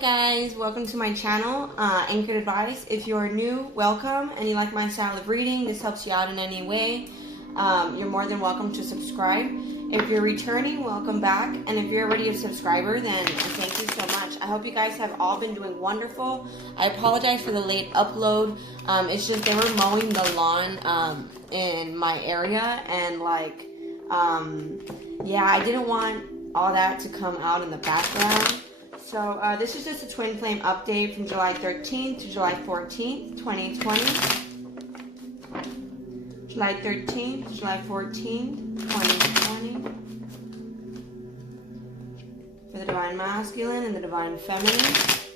guys, welcome to my channel, Anchoredadvice. If you're new, welcome, and you like my style of reading, this helps you out in any way, you're more than welcome to subscribe. If you're returning, welcome back, and if you're already a subscriber, then thank you so much. I hope you guys have all been doing wonderful. I apologize for the late upload. It's just they were mowing the lawn in my area, and yeah, I didn't want all that to come out in the background. So this is just a twin flame update from July 13th to July 14th, 2020. July 13th, July 14th, 2020. For the Divine Masculine and the Divine Feminine.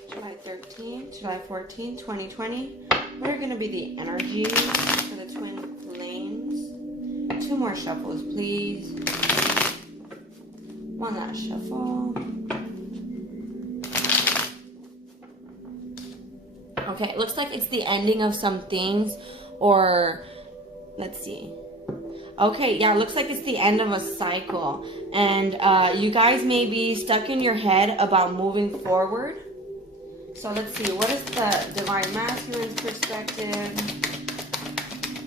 July 13th, July 14th, 2020. What are going to be the energies for the twin flames? Two more shuffles, please. One last shuffle. Okay, it looks like it's the ending of some things, or let's see. Okay, yeah, it looks like it's the end of a cycle, and you guys may be stuck in your head about moving forward. So let's see, what is the Divine Masculine's perspective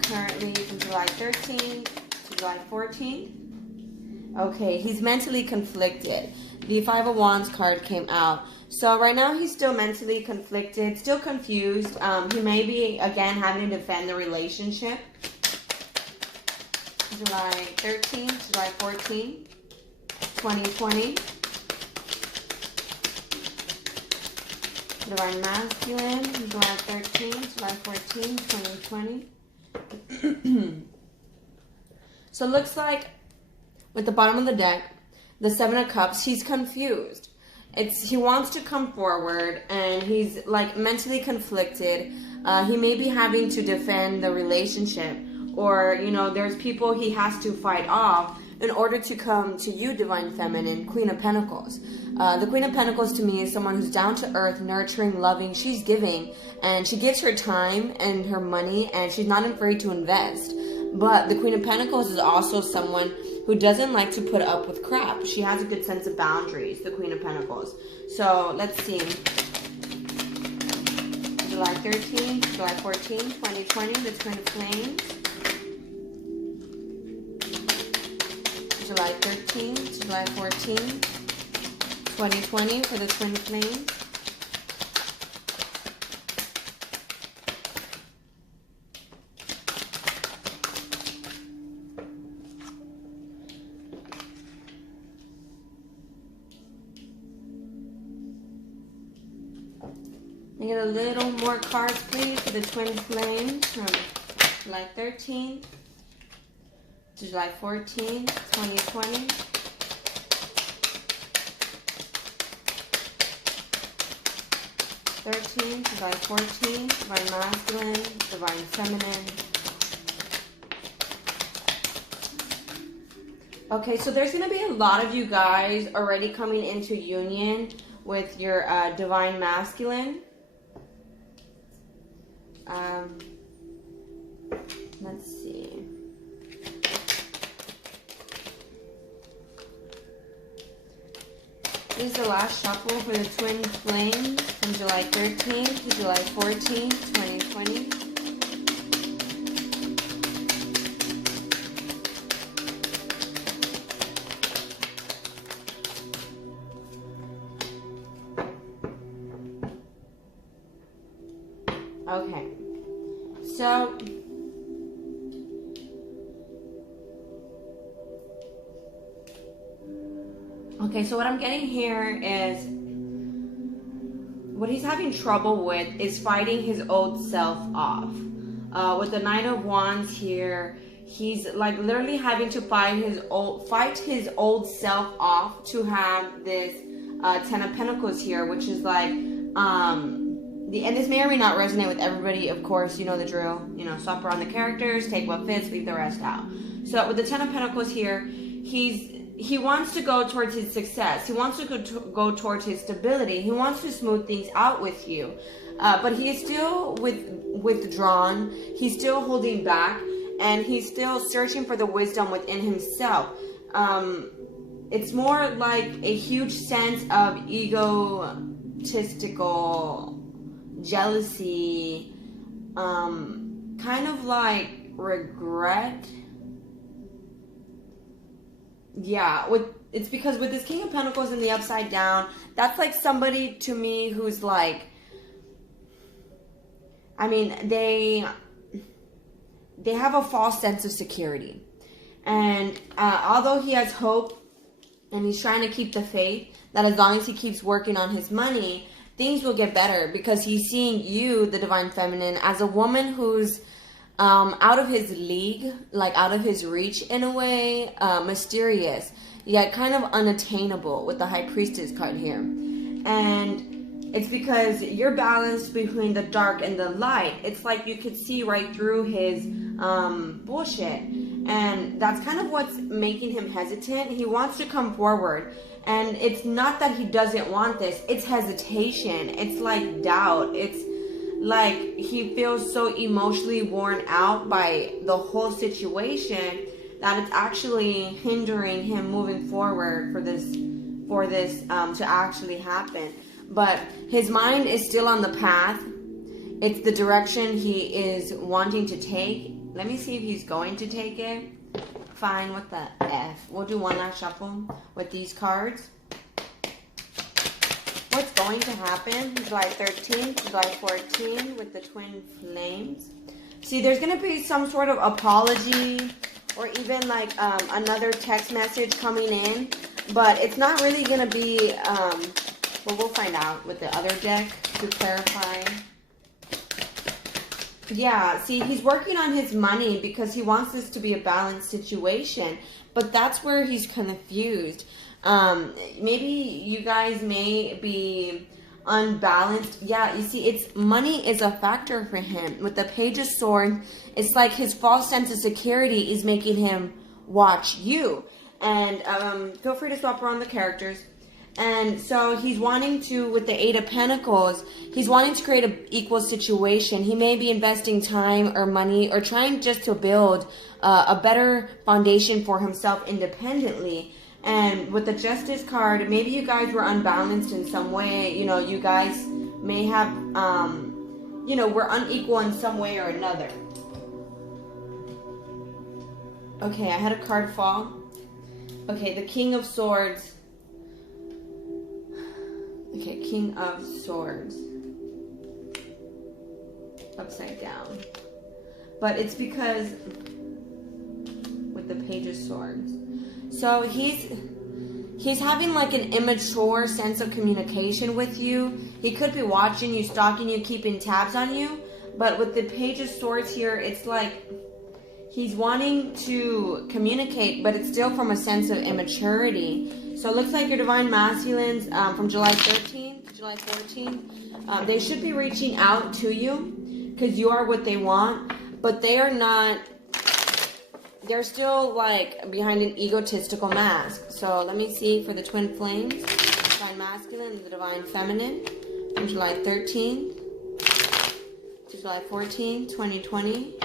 currently from July 13th to July 14th? Okay, he's mentally conflicted. The Five of Wands card came out. So right now he's still mentally conflicted, still confused. He may be, again, having to defend the relationship. July 13th, July 14th, 2020. Divine Masculine, July 13th, July 14th, 2020. So it looks like with the bottom of the deck, the Seven of Cups, he's confused. He wants to come forward, and he's like mentally conflicted. He may be having to defend the relationship, or there's people he has to fight off in order to come to you, Divine Feminine, Queen of Pentacles. The Queen of Pentacles to me is someone who's down to earth, nurturing, loving. She's giving, and she gives her time and her money, and she's not afraid to invest. But the Queen of Pentacles is also someone who doesn't like to put up with crap. She has a good sense of boundaries, the Queen of Pentacles. So let's see. July 13th, July 14th, 2020, the Twin Flames. July 13th, July 14th, 2020 for the Twin Flames. Can I get a little more cards, please, for the Twin Flames from July 13th to July 14th, 2020. July 14th, Divine Masculine, Divine Feminine. Okay, so there's going to be a lot of you guys already coming into union with your Divine Masculine. Let's see. This is the last shuffle for the Twin Flames from July 13th to July 14th, 2020. Okay, so what I'm getting here is what he's having trouble with is fighting his old self off. With the Knight of Wands here, he's like literally having to fight his old self off to have this Ten of Pentacles here, which is like and this may or may not resonate with everybody, of course, you know the drill. Swap around the characters, take what fits, leave the rest out. So with the Ten of Pentacles here, he wants to go towards his success. He wants to go towards his stability. He wants to smooth things out with you. But he is still withdrawn. He's still holding back, and he's still searching for the wisdom within himself. It's more like a huge sense of ego egotistical, jealousy, kind of like regret. Yeah, it's because with this King of Pentacles in the upside down, that's like somebody to me who's like, I mean, they have a false sense of security. And although he has hope and he's trying to keep the faith that as long as he keeps working on his money, things will get better, because he's seeing you, the Divine Feminine, as a woman who's out of his league, like out of his reach in a way, mysterious, yet kind of unattainable with the High Priestess card here. And it's because you're balanced between the dark and the light. It's like you could see right through his bullshit. And that's kind of what's making him hesitant. He wants to come forward. And it's not that he doesn't want this. It's hesitation. It's like doubt. It's like he feels so emotionally worn out by the whole situation that it's actually hindering him moving forward for this to actually happen. But his mind is still on the path. It's the direction he is wanting to take. Let me see if he's going to take it. Fine, what the F? We'll do one last shuffle with these cards. What's going to happen July 13th, July 14th with the twin flames? See, there's going to be some sort of apology or even like another text message coming in. But it's not really going to be, well, we'll find out with the other deck to clarify. Yeah, see, he's working on his money because he wants this to be a balanced situation. But that's where he's confused. Maybe you guys may be unbalanced. Yeah, you see, it's money is a factor for him. With the Page of Swords, it's like his false sense of security is making him watch you. And feel free to swap around the characters. And so he's wanting to, with the Eight of Pentacles, he's wanting to create an equal situation. He may be investing time or money or trying just to build a better foundation for himself independently. And with the Justice card, maybe you guys were unbalanced in some way. You know, you guys may have, you know, were unequal in some way or another. Okay, I had a card fall. Okay, the King of Swords. Okay, King of Swords. Upside down. But it's because with the Page of Swords. So he's having like an immature sense of communication with you. He could be watching you, stalking you, keeping tabs on you. But with the Page of Swords here, it's like he's wanting to communicate, but it's still from a sense of immaturity. So it looks like your Divine Masculines from July 13th to July 14th, they should be reaching out to you because you are what they want, but they are not, they're still like behind an egotistical mask. So let me see for the Twin Flames, Divine Masculine and the Divine Feminine from July 13th to July 14th, 2020.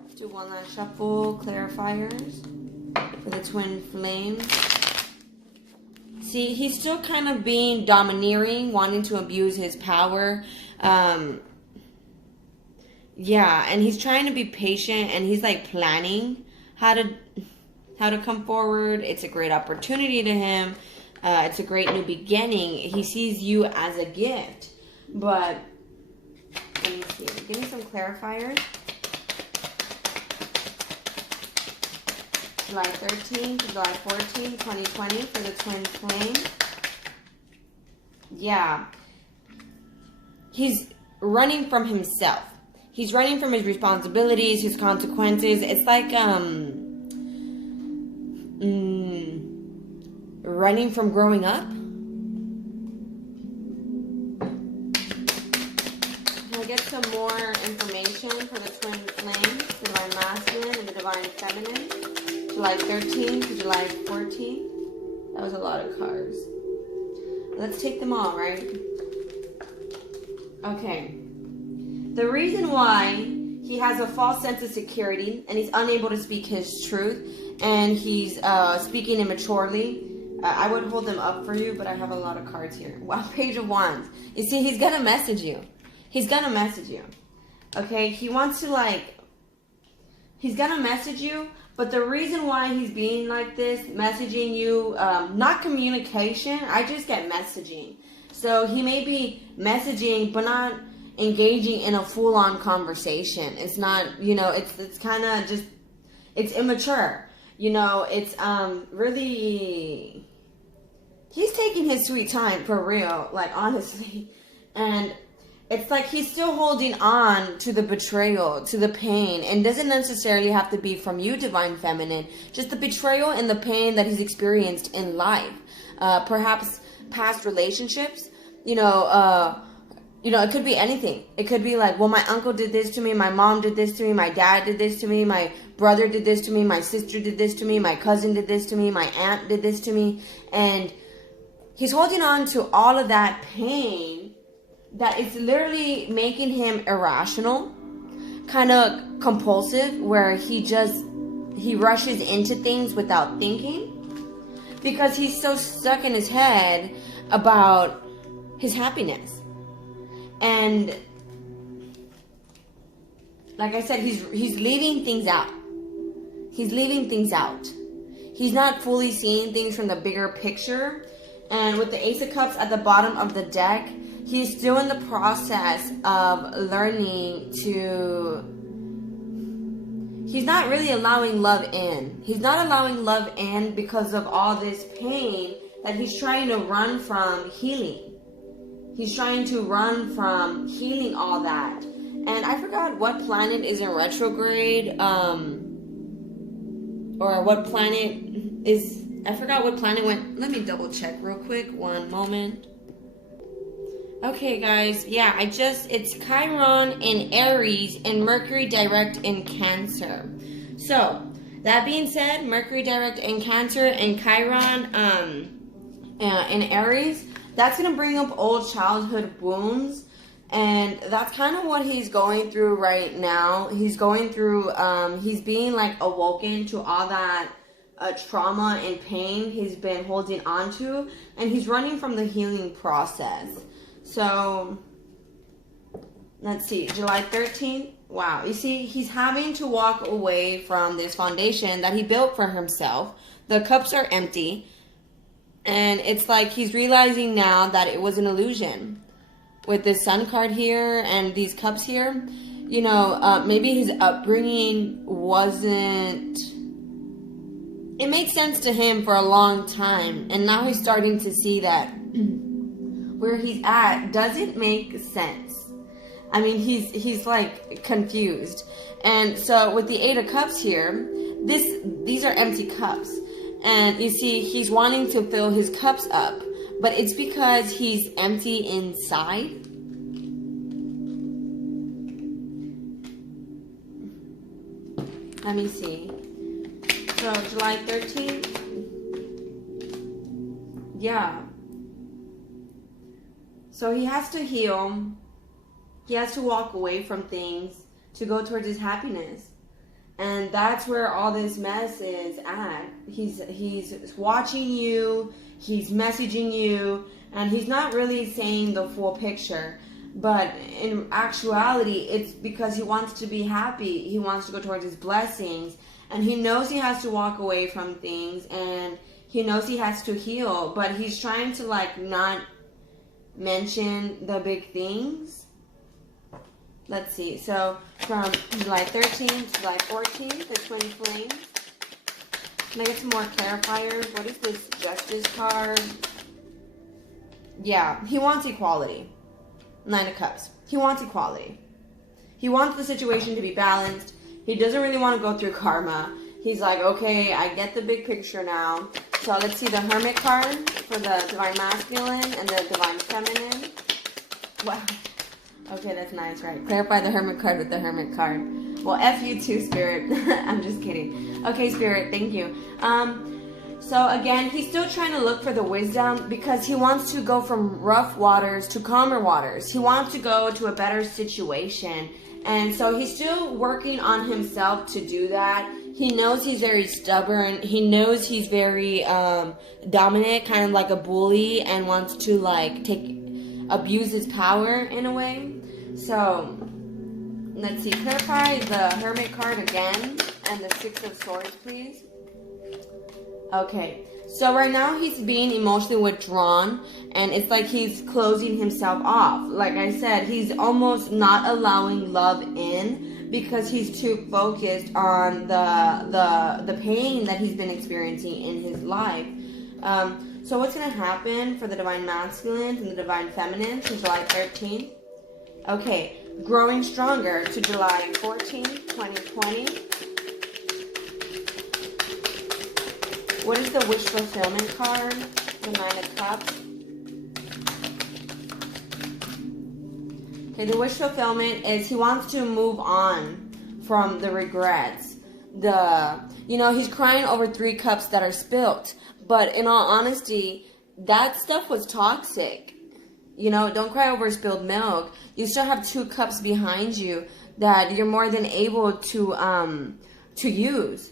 Let's do one last shuffle, clarifiers. For the Twin Flames. See, he's still kind of being domineering, wanting to abuse his power. Yeah, and he's trying to be patient, and he's like planning how to come forward. It's a great opportunity to him. It's a great new beginning. He sees you as a gift. But let me see. Give me some clarifiers. July 13th to July 14th, 2020 for the Twin Flame. Yeah. He's running from himself. He's running from his responsibilities, his consequences. It's like running from growing up. Can I get some more information for the Twin Flame, the Divine Masculine and the Divine Feminine? July 13th to July 14th. That was a lot of cards. Let's take them all, right? Okay. The reason why he has a false sense of security and he's unable to speak his truth and he's speaking immaturely, I would hold them up for you, but I have a lot of cards here. Wow, Page of Wands. You see, he's gonna message you. He's gonna message you. Okay, he wants to like, he's gonna message you, but the reason why he's being like this, messaging you, not communication, I just get messaging. So he may be messaging, but not engaging in a full-on conversation. It's not, you know, it's kind of just, it's immature. You know, it's really, he's taking his sweet time for real, like honestly. And it's like he's still holding on to the betrayal, to the pain, and doesn't necessarily have to be from you, Divine Feminine. Just the betrayal and the pain that he's experienced in life. Perhaps past relationships, you know, it could be anything. It could be like, well, my uncle did this to me, my mom did this to me, my dad did this to me, my brother did this to me, my sister did this to me, my cousin did this to me, my aunt did this to me. And he's holding on to all of that pain that it's literally making him irrational, kind of compulsive, where he rushes into things without thinking because he's so stuck in his head about his happiness. And like I said, he's leaving things out. He's leaving things out. He's not fully seeing things from the bigger picture. And with the Ace of Cups at the bottom of the deck, he's still in the process of learning to... He's not really allowing love in. He's not allowing love in because of all this pain that he's trying to run from healing. He's trying to run from healing all that. And I forgot what planet is in retrograde. Or what planet is... I forgot what planet went... Let me double check real quick. One moment. Okay, guys. Yeah, it's Chiron in Aries and Mercury direct in Cancer. So, that being said, Mercury direct in Cancer and Chiron in Aries, that's going to bring up old childhood wounds. And that's kind of what he's going through right now. He's going through, he's being like awoken to all that trauma and pain he's been holding on to. And he's running from the healing process. So, let's see, July 13th. Wow, you see, he's having to walk away from this foundation that he built for himself. The cups are empty. And it's like he's realizing now that it was an illusion. With this sun card here and these cups here, you know, maybe his upbringing wasn't... It made sense to him for a long time. And now he's starting to see that where he's at doesn't make sense. I mean, he's like confused. And so with the Eight of Cups here, these are empty cups. And you see, he's wanting to fill his cups up. But it's because he's empty inside. Let me see. So, July 13th. Yeah. So, he has to heal. He has to walk away from things to go towards his happiness. And that's where all this mess is at. He's watching you, he's messaging you, and he's not really saying the full picture. But in actuality, it's because he wants to be happy. He wants to go towards his blessings. And he knows he has to walk away from things. And he knows he has to heal. But he's trying to like not mention the big things. Let's see. So from July 13th to July 14th, the Twin Flames. Can I get some more clarifiers? What is this Justice card? Yeah, he wants equality. Nine of Cups. He wants equality. He wants the situation to be balanced. He doesn't really want to go through karma. He's like, okay, I get the big picture now. So let's see the Hermit card for the Divine Masculine and the Divine Feminine. Wow. Okay, that's nice, right? Clarify the Hermit card with the Hermit card. Well, F you too, Spirit. I'm just kidding. Okay, Spirit, thank you. So again, he's still trying to look for the wisdom because he wants to go from rough waters to calmer waters. He wants to go to a better situation. And so he's still working on himself to do that. He knows he's very stubborn. He knows he's very dominant, kind of like a bully, and wants to like abuse his power in a way. So let's see. Clarify the Hermit card again and the Six of Swords, please. Okay. So right now he's being emotionally withdrawn, and it's like he's closing himself off. Like I said, he's almost not allowing love in because he's too focused on the pain that he's been experiencing in his life. So what's going to happen for the Divine Masculine and the Divine Feminine to July 13th? Okay, growing stronger to July 14th, 2020. What is the wish fulfillment card? The Nine of Cups. Okay, the wish fulfillment is he wants to move on from the regrets. He's crying over 3 cups that are spilt. But in all honesty, that stuff was toxic. Don't cry over spilled milk. You still have 2 cups behind you that you're more than able to use.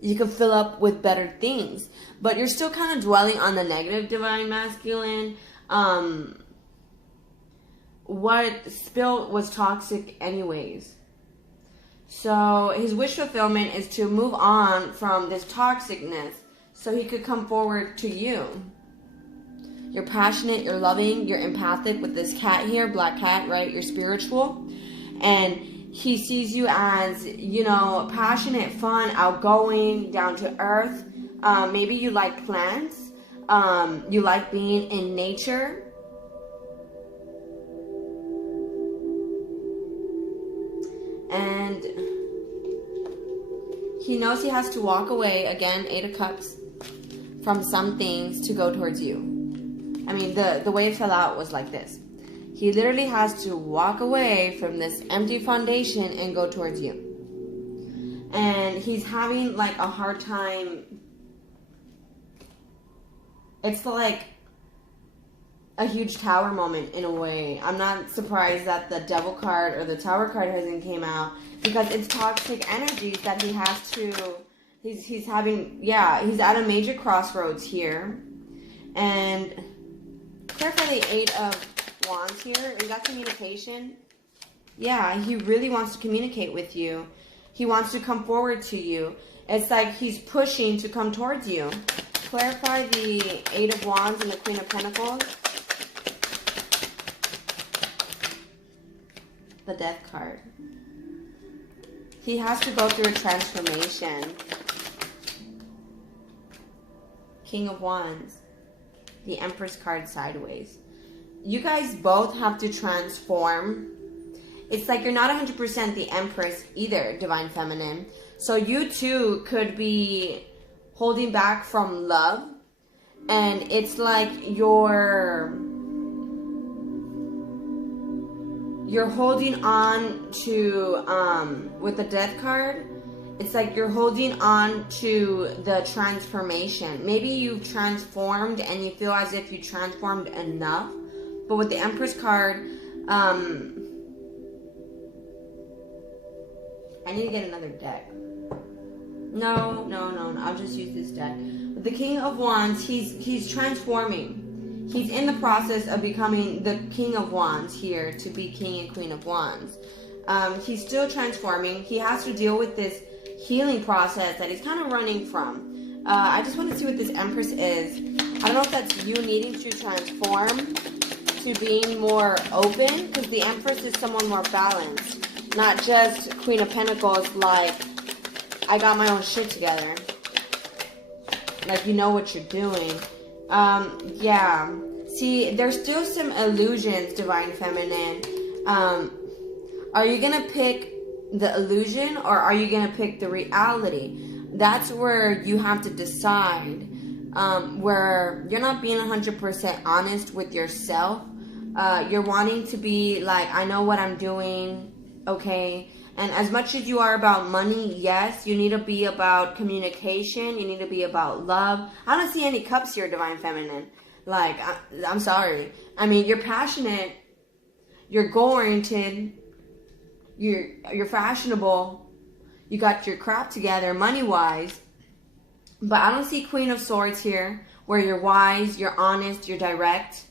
You can fill up with better things. But you're still kind of dwelling on the negative, Divine Masculine. What spilled was toxic anyways. So his wish fulfillment is to move on from this toxicness so he could come forward to you. You're passionate, you're loving, you're empathic with this cat here, black cat, right? You're spiritual. And he sees you as, passionate, fun, outgoing, down to earth. Maybe you like plants. You like being in nature. And he knows he has to walk away, again, 8 of Cups, from some things to go towards you. I mean, the way it fell out was like this. He literally has to walk away from this empty foundation and go towards you. And he's having like a hard time. It's like a huge tower moment in a way. I'm not surprised that the Devil card or the Tower card hasn't came out because it's toxic energies that he has to. He's having, he's at a major crossroads here. And clarify the 8 of Wands here. Is that communication? Yeah, he really wants to communicate with you. He wants to come forward to you. It's like he's pushing to come towards you. Clarify the 8 of Wands and the Queen of Pentacles. The Death card. He has to go through a transformation. King of Wands. The Empress card sideways. You guys both have to transform. It's like you're not 100% the Empress either, Divine Feminine. So you too could be holding back from love. And it's like you're holding on to, with the Death card, it's like you're holding on to the transformation. Maybe you've transformed and you feel as if you transformed enough. But with the Empress card, I need to get another deck. No. I'll just use this deck. With the King of Wands, he's transforming. He's in the process of becoming the King of Wands here to be King and Queen of Wands. He's still transforming. He has to deal with this healing process that he's kind of running from. I just want to see what this Empress is. I don't know if that's you needing to transform to being more open, because the Empress is someone more balanced, not just Queen of Pentacles like I got my own shit together, like you know what you're doing. See, there's still some illusions, Divine Feminine. Are you gonna pick the illusion or are you gonna pick the reality? That's where you have to decide. Where you're not being 100% honest with yourself. You're wanting to be like, I know what I'm doing, okay? And as much as you are about money, yes, you need to be about communication. You need to be about love. I don't see any cups here, Divine Feminine. Like, I'm sorry. I mean, you're passionate. You're goal-oriented. You're fashionable. You got your crap together money-wise. But I don't see Queen of Swords here, where you're wise, you're honest, you're direct.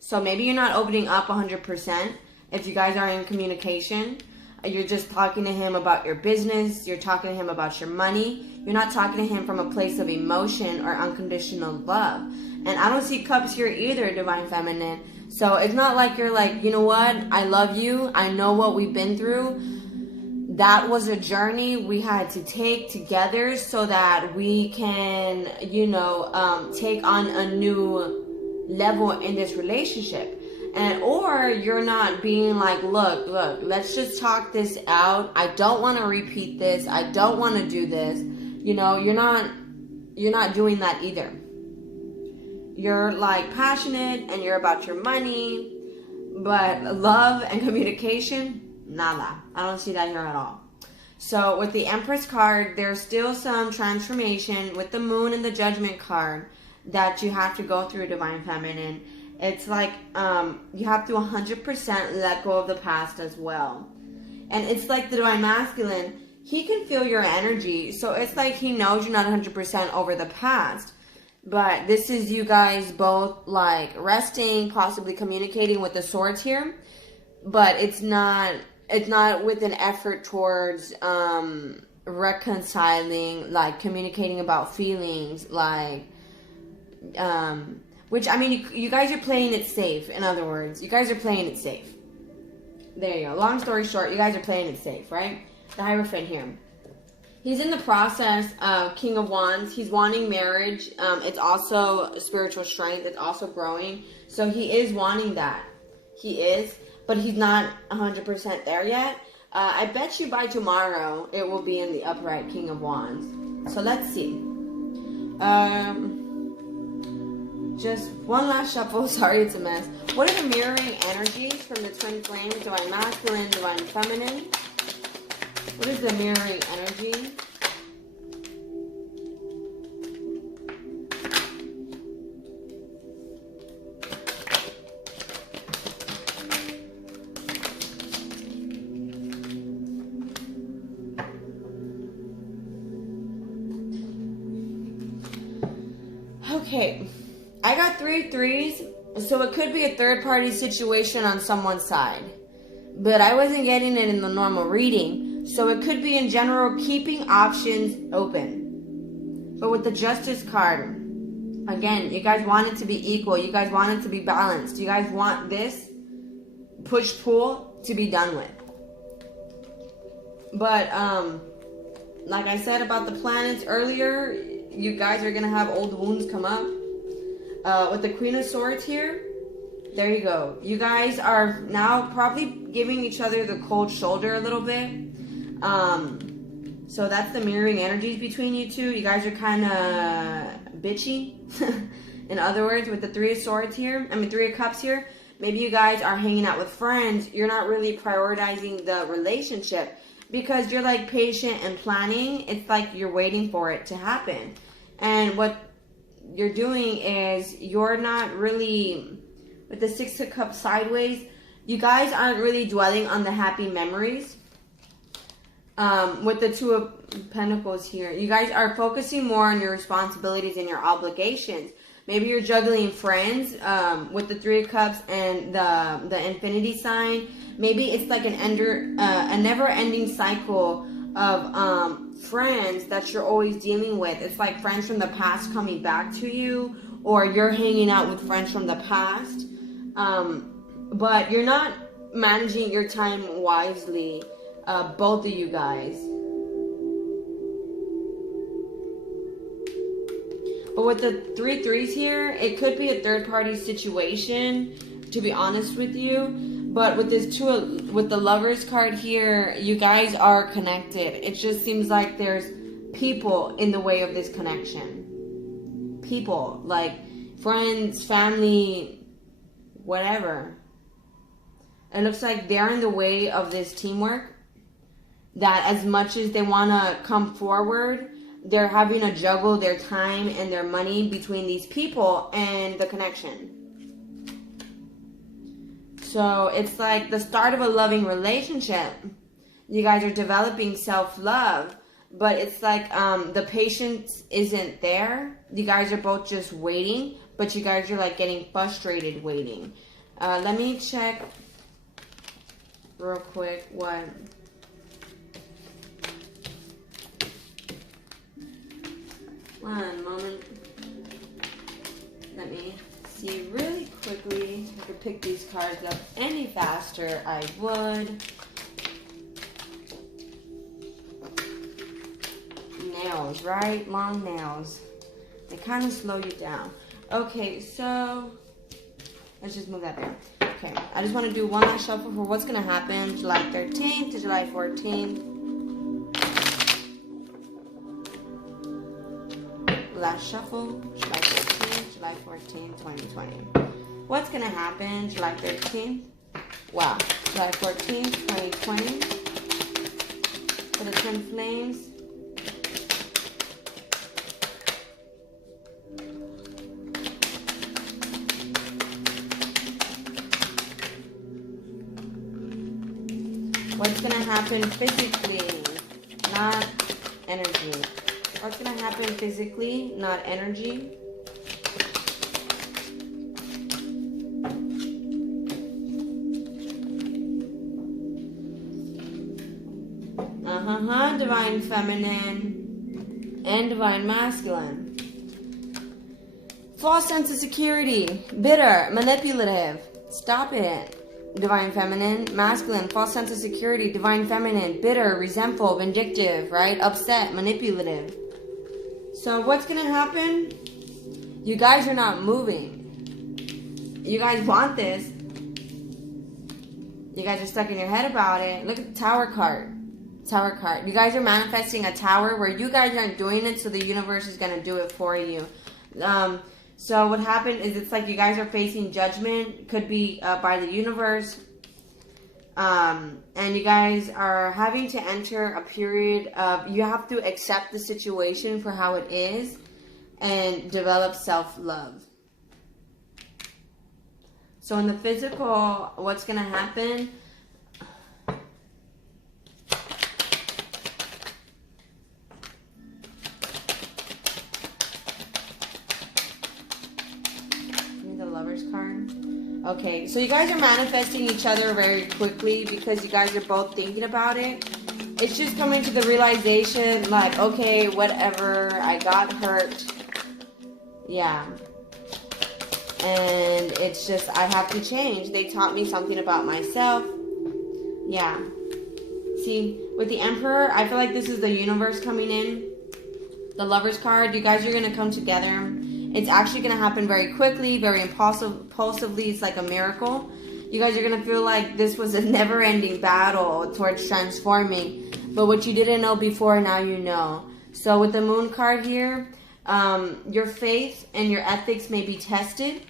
So maybe you're not opening up 100% if you guys are in communication. You're just talking to him about your business. You're talking to him about your money. You're not talking to him from a place of emotion or unconditional love. And I don't see cups here either, Divine Feminine. So it's not like you're like, you know what? I love you. I know what we've been through. That was a journey we had to take together so that we can, take on a new level in this relationship. And or you're not being like, look, let's just talk this out. I don't want to repeat this. I don't want to do this. You're not doing that either. You're like passionate and you're about your money, but love and communication, nada. I don't see that here at all. So with the Empress card, there's still some transformation with the Moon and the Judgment card that you have to go through, Divine Feminine. It's like you have to 100% let go of the past as well. And it's like the Divine Masculine, he can feel your energy. So it's like he knows you're not 100% over the past. But this is you guys both like resting, possibly communicating with the Swords here. But it's not with an effort towards reconciling, like communicating about feelings, like which, I mean, you guys are playing it safe. In other words, you guys are playing it safe. There you go. Long story short, you guys are playing it safe, right? The Hierophant here. He's in the process of King of Wands. He's wanting marriage. It's also spiritual strength. It's also growing. So he is wanting that. He is. But he's not 100% there yet. I bet you by tomorrow it will be in the upright King of Wands. So let's see. Just one last shuffle. Sorry, it's a mess. What are the mirroring energies from the Twin Flames? Divine Masculine, Divine Feminine. What is the mirroring energy? Okay, I got 3 threes, so it could be a third-party situation on someone's side. But I wasn't getting it in the normal reading, so it could be in general keeping options open. But with the Justice card, again, you guys want it to be equal. You guys want it to be balanced. You guys want this push-pull to be done with. But, like I said about the planets earlier, you guys are going to have old wounds come up. With the Queen of Swords here, there you go. You guys are now probably giving each other the cold shoulder a little bit. So that's the mirroring energies between you two. You guys are kind of bitchy. In other words, with the Three of Cups here, maybe you guys are hanging out with friends. You're not really prioritizing the relationship because you're like patient and planning. It's like you're waiting for it to happen. And what you're doing is you're not really, with the Six of Cups sideways, you guys aren't really dwelling on the happy memories. With the Two of Pentacles here, you guys are focusing more on your responsibilities and your obligations. Maybe you're juggling friends with the Three of Cups and the Infinity sign. Maybe it's like a never-ending cycle of friends that you're always dealing with. It's like friends from the past coming back to you, or you're hanging out with friends from the past. But you're not managing your time wisely, both of you guys. But with the 3 threes here, it could be a third-party situation, to be honest with you. But with this with the Lovers card here, you guys are connected. It just seems like there's people in the way of this connection. People, like friends, family, whatever. It looks like they're in the way of this teamwork. That as much as they want to come forward, they're having to juggle their time and their money between these people and the connection. So it's like the start of a loving relationship. You guys are developing self-love. but it's like the patience isn't there. You guys are both just waiting, but you guys are like getting frustrated waiting. Let me check real quick what... One moment. Let me see really quickly. If I could pick these cards up any faster, I would. Nails, right? Long nails. They kind of slow you down. Okay, so let's just move that there. Okay, I just want to do one last shuffle for what's going to happen July 13th to July 14th. Last shuffle, July 13th, July 14th, 2020. What's going to happen July 13th? Wow. July 14th, 2020. For the Twin Flames. What's going to happen physically, not energy? What's going to happen physically, not energy? Divine Feminine and Divine Masculine. False sense of security, bitter, manipulative. Stop it. Divine Feminine, Masculine, false sense of security, Divine Feminine, bitter, resentful, vindictive, right? Upset, manipulative. So what's going to happen? You guys are not moving. You guys want this. You guys are stuck in your head about it. Look at the Tower card. Tower card. You guys are manifesting a tower where you guys aren't doing it, so the universe is going to do it for you. So what happened is it's like you guys are facing judgment. Could be by the universe. And you guys are having to enter a period of, you have to accept the situation for how it is and develop self-love. So in the physical, what's going to happen? Okay, so you guys are manifesting each other very quickly because you guys are both thinking about it. It's just coming to the realization, like, okay, whatever, I got hurt. Yeah. And it's just, I have to change. They taught me something about myself. Yeah. See, with the Emperor, I feel like this is the universe coming in. The Lover's card, you guys are going to come together. It's actually going to happen very quickly, very impulsively. It's like a miracle. You guys are going to feel like this was a never-ending battle towards transforming. But what you didn't know before, now you know. So with the Moon card here, your faith and your ethics may be tested.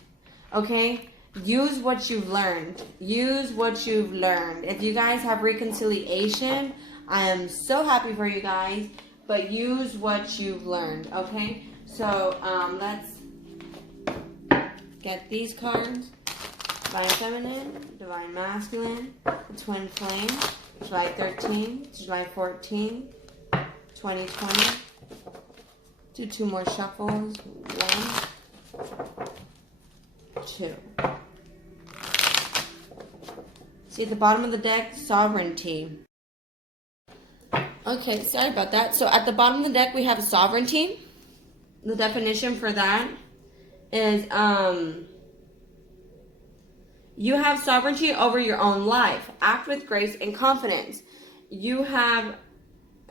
Okay? Use what you've learned. Use what you've learned. If you guys have reconciliation, I am so happy for you guys. But use what you've learned. Okay? So let's get these cards. Divine Feminine, Divine Masculine, the Twin Flame, July 13th, July 14th, 2020. Do two more shuffles. 1, 2. See at the bottom of the deck, Sovereignty. Okay, sorry about that. So at the bottom of the deck, we have Sovereignty. The definition for that is you have sovereignty over your own life. Act with grace and confidence. You have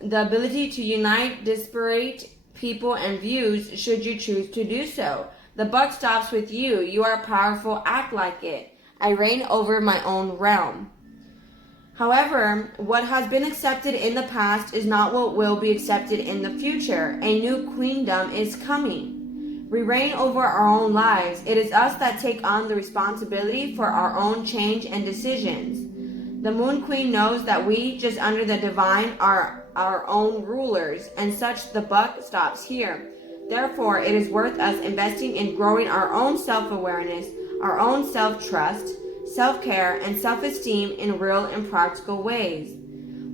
the ability to unite disparate people and views should you choose to do so. The buck stops with you. You are powerful. Act like it. I reign over my own realm. However, what has been accepted in the past is not what will be accepted in the future. A new queendom is coming. We reign over our own lives. It is us that take on the responsibility for our own change and decisions. The Moon Queen knows that we, just under the divine, are our own rulers, and such the buck stops here. Therefore, it is worth us investing in growing our own self-awareness, our own self-trust, self-care, and self-esteem in real and practical ways.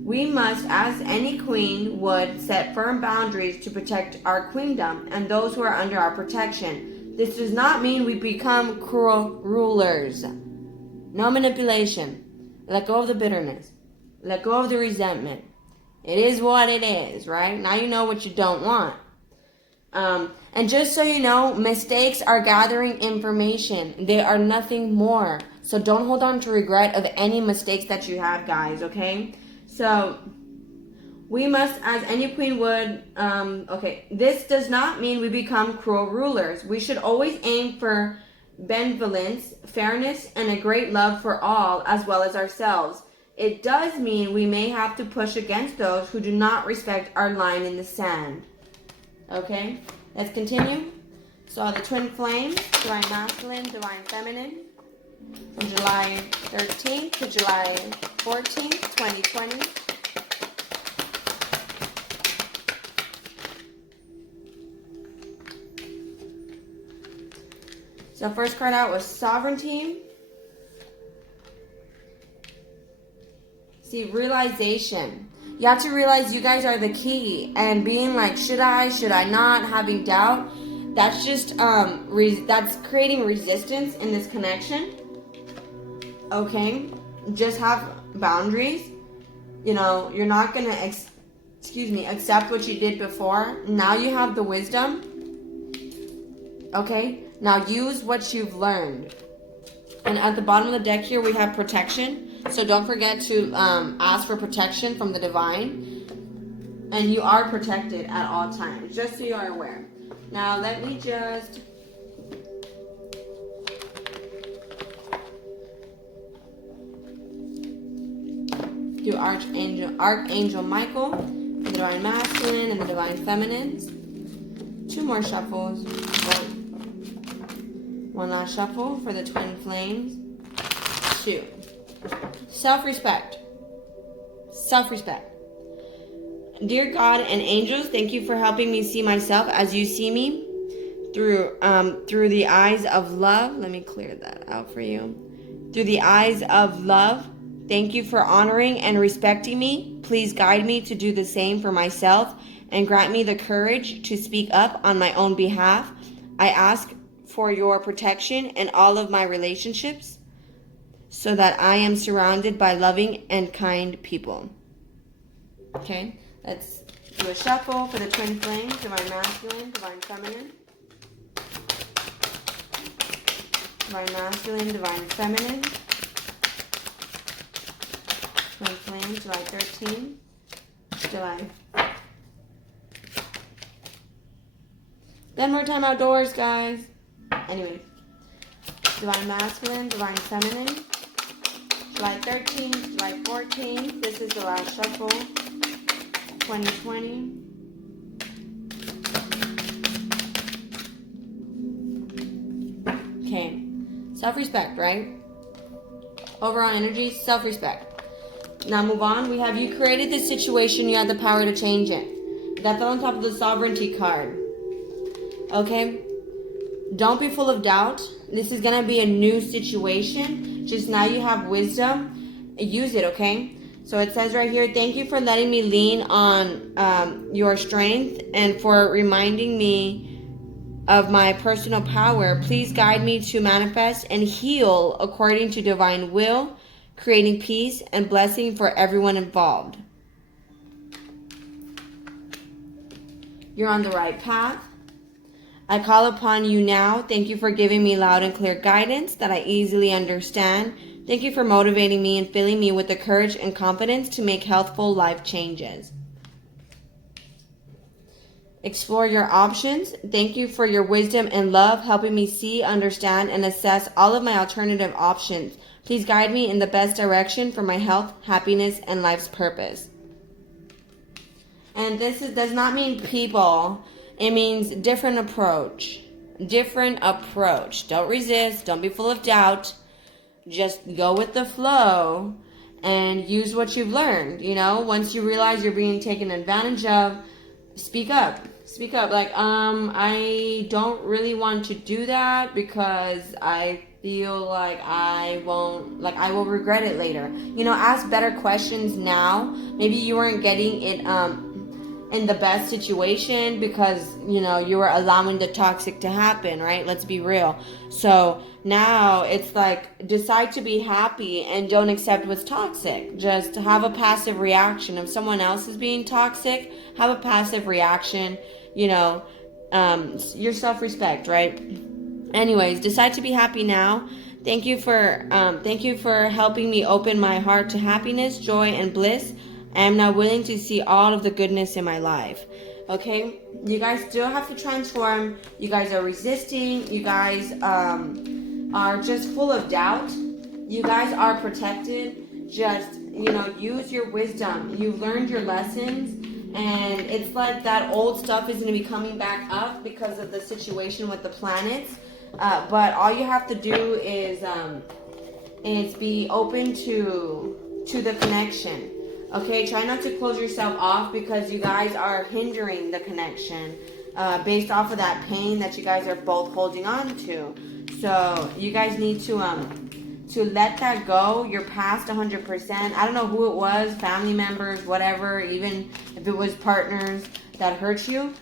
We must, as any queen would, set firm boundaries to protect our queendom and those who are under our protection. This does not mean we become cruel rulers. No manipulation. Let go of the bitterness. Let go of the resentment. It is what it is, right? Now you know what you don't want. And just so you know, mistakes are gathering information. They are nothing more. So don't hold on to regret of any mistakes that you have, guys, okay? So we must, as any queen would, this does not mean we become cruel rulers. We should always aim for benevolence, fairness, and a great love for all as well as ourselves. It does mean we may have to push against those who do not respect our line in the sand. Okay, let's continue. So the twin flames, divine masculine, divine feminine, from July 13th to July 14th, 2020. So first card out was sovereignty. See, realization. You have to realize you guys are the key, and being like, should I not, having doubt, that's just that's creating resistance in this connection. Okay, just have boundaries. You know, you're not gonna accept what you did before. Now you have the wisdom. Okay, now use what you've learned. And at the bottom of the deck here, we have protection. So don't forget to ask for protection from the divine. And you are protected at all times, just so you are aware. Now let me just do Archangel Michael, the divine masculine and the divine feminines. 2 more shuffles. One last shuffle for the twin flames. 2. Self-respect. Self-respect. Dear God and angels, thank you for helping me see myself as you see me through the eyes of love. Let me clear that out for you. Through the eyes of love. Thank you for honoring and respecting me. Please guide me to do the same for myself and grant me the courage to speak up on my own behalf. I ask for your protection in all of my relationships, so that I am surrounded by loving and kind people. Okay, let's do a shuffle for the twin flames, divine masculine, divine feminine. Divine masculine, divine feminine. Twin flames, July 13, July. Spend more time outdoors, guys. Anyway, divine masculine, divine feminine. July 13th, July 14th. This is the last shuffle. 2020. Okay. Self-respect, right? Overall energy, self-respect. Now move on. We have you created this situation. You have the power to change it. That's on top of the sovereignty card. Okay? Don't be full of doubt. This is going to be a new situation. Just now you have wisdom. Use it, okay? So it says right here, thank you for letting me lean on your strength and for reminding me of my personal power. Please guide me to manifest and heal according to divine will, creating peace and blessing for everyone involved. You're on the right path. I call upon you now. Thank you for giving me loud and clear guidance that I easily understand. Thank you for motivating me and filling me with the courage and confidence to make healthful life changes. Explore your options. Thank you for your wisdom and love, helping me see, understand, and assess all of my alternative options. Please guide me in the best direction for my health, happiness, and life's purpose. And this does not mean people. It means different approach. Different approach. Don't resist. Don't be full of doubt. Just go with the flow and use what you've learned. You know, once you realize you're being taken advantage of, speak up. Speak up. Like, I don't really want to do that because I feel like I will regret it later? Ask better questions now. Maybe you weren't getting it in the best situation because you were allowing the toxic to happen, right? Let's be real. So now it's like, decide to be happy and don't accept what's toxic. Just have a passive reaction. If someone else is being toxic, have a passive reaction. Your self-respect, right? Anyways, decide to be happy now. Thank you for helping me open my heart to happiness, joy, and bliss. I am now willing to see all of the goodness in my life. Okay? You guys still have to transform. You guys are resisting. You guys are just full of doubt. You guys are protected. Just, use your wisdom. You've learned your lessons. And it's like that old stuff is going to be coming back up because of the situation with the planets. But all you have to do is be open to the connection. Okay, try not to close yourself off because you guys are hindering the connection based off of that pain that you guys are both holding on to. So you guys need to let that go. You're past 100%. I don't know who it was, family members, whatever, even if it was partners that hurt you.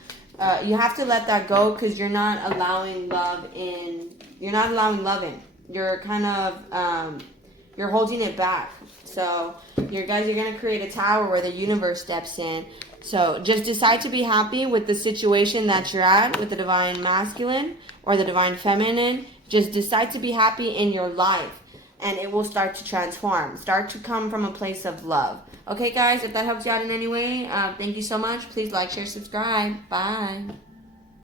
You have to let that go because you're not allowing love in. You're not allowing love in. You're kind of you're holding it back. So you guys are going to create a tower where the universe steps in. So just decide to be happy with the situation that you're at with the divine masculine or the divine feminine. Just decide to be happy in your life and it will start to transform. Start to come from a place of love. Okay, guys, if that helps you out in any way, thank you so much. Please like, share, subscribe. Bye.